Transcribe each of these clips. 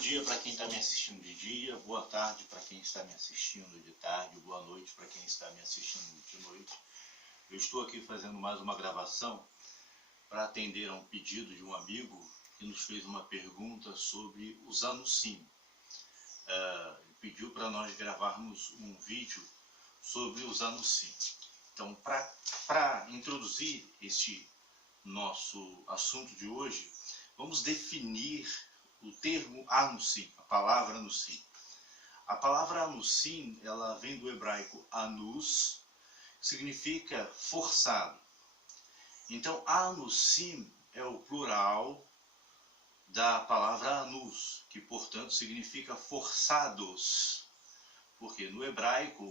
dia para quem está me assistindo de dia, boa tarde para quem está me assistindo de tarde, boa noite para quem está me assistindo de noite. Eu estou aqui fazendo mais uma gravação para atender a um pedido de um amigo que nos fez uma pergunta sobre os Anusim. Ele pediu para nós gravarmos um vídeo sobre os Anusim. Então, para introduzir este nosso assunto de hoje, vamos definir o termo Anusim, a palavra Anusim. A palavra Anusim, ela vem do hebraico anus, que significa forçado. Então, Anusim é o plural da palavra anus, que portanto significa forçados. Porque no hebraico,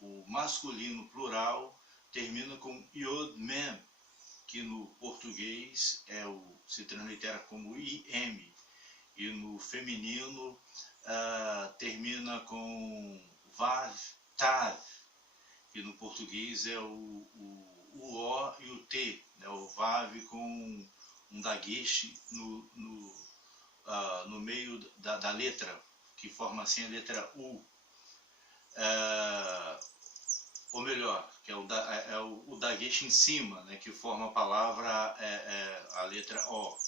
o masculino plural termina com yod mem, que no português se translitera como im, e no feminino termina com vav, tav, que no português é o O e o T, né? O vav com um dagueche no meio da letra, que forma assim a letra U. Ou melhor, que é o dagueche em cima, né, que forma a palavra, a letra O.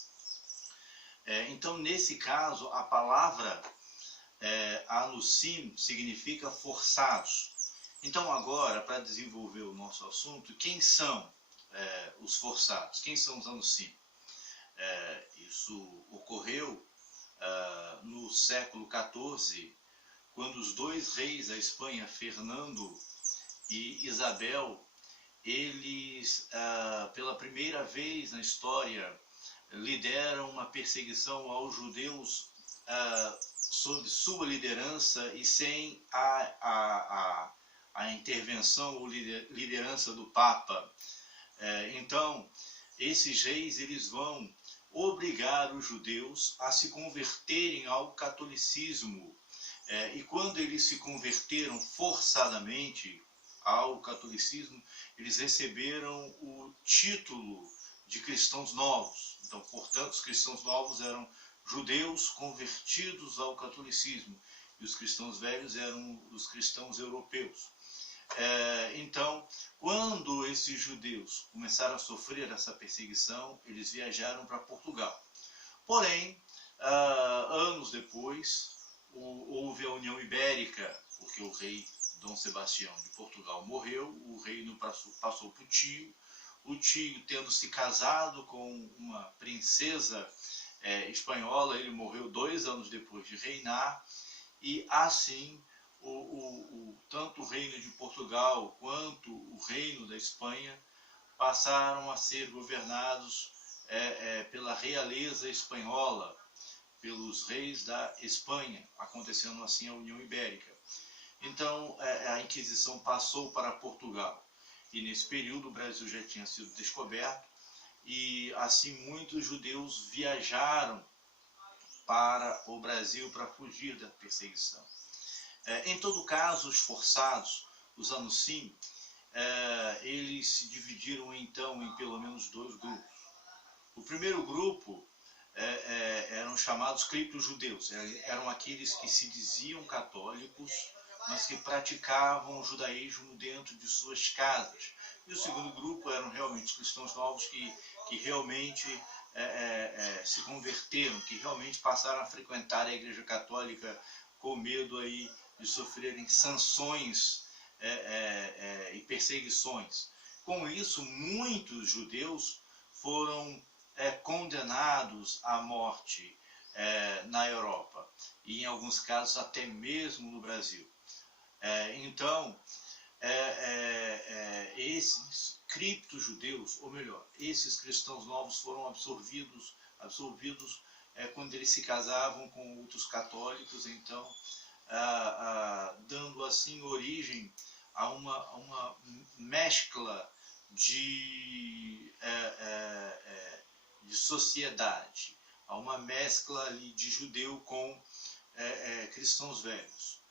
Então, nesse caso, a palavra anusim significa forçados. Então, agora, para desenvolver o nosso assunto, quem são os forçados? Quem são os anusim? Isso ocorreu no século XIV, quando os dois reis da Espanha, Fernando e Isabel, eles, pela primeira vez na história, lideram uma perseguição aos judeus sob sua liderança e sem a intervenção ou liderança do Papa. Então, esses reis eles vão obrigar os judeus a se converterem ao catolicismo. E quando eles se converteram forçadamente ao catolicismo, eles receberam o título de cristãos novos. Então, portanto, os cristãos novos eram judeus convertidos ao catolicismo, e os cristãos velhos eram os cristãos europeus. Então, quando esses judeus começaram a sofrer essa perseguição, eles viajaram para Portugal. Porém, anos depois, houve a União Ibérica, porque o rei Dom Sebastião de Portugal morreu, o reino passou para o tio. O tio, tendo se casado com uma princesa espanhola, ele morreu 2 anos depois de reinar, e assim tanto o reino de Portugal quanto o reino da Espanha passaram a ser governados pela realeza espanhola, pelos reis da Espanha, acontecendo assim a União Ibérica. Então, a Inquisição passou para Portugal. E nesse período o Brasil já tinha sido descoberto, e assim muitos judeus viajaram para o Brasil para fugir da perseguição. Em todo caso, os forçados, os anusim, eles se dividiram então em pelo menos 2 grupos. O primeiro grupo eram chamados cripto-judeus, eram aqueles que se diziam católicos, mas que praticavam o judaísmo dentro de suas casas. E o segundo grupo eram realmente cristãos novos que realmente se converteram, que realmente passaram a frequentar a Igreja Católica com medo aí de sofrerem sanções e perseguições. Com isso, muitos judeus foram condenados à morte na Europa, e em alguns casos até mesmo no Brasil. Então, esses cripto-judeus, ou melhor, esses cristãos novos foram absorvidos quando eles se casavam com outros católicos, então, dando assim origem a uma mescla de sociedade, a uma mescla ali de judeu com cristãos velhos.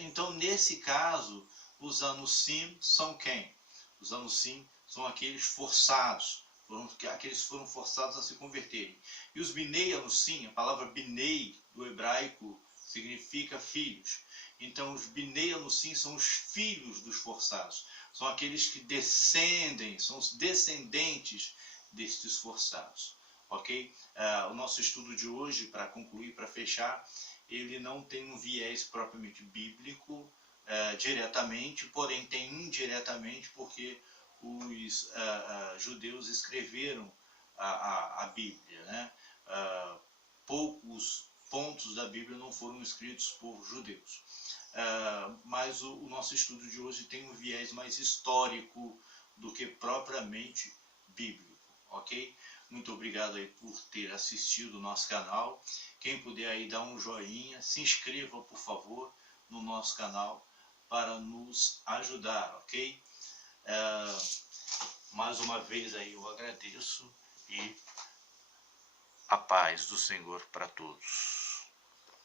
Então, nesse caso, os anusim são quem? Os anusim são aqueles forçados aqueles que foram forçados a se converterem. E os Binei Anussim, a palavra Binei do hebraico significa filhos. Então os Binei Anussim são os filhos dos forçados, são aqueles que descendem, são os descendentes destes forçados. Ok? O nosso estudo de hoje, para concluir, para fechar, ele não tem um viés propriamente bíblico diretamente, porém tem indiretamente, porque os judeus escreveram a Bíblia, né? Poucos pontos da Bíblia não foram escritos por judeus. Mas o nosso estudo de hoje tem um viés mais histórico do que propriamente bíblico, ok? Muito obrigado aí por ter assistido o nosso canal. Quem puder aí dar um joinha, se inscreva por favor no nosso canal para nos ajudar, ok? Mais uma vez aí eu agradeço e a paz do Senhor para todos.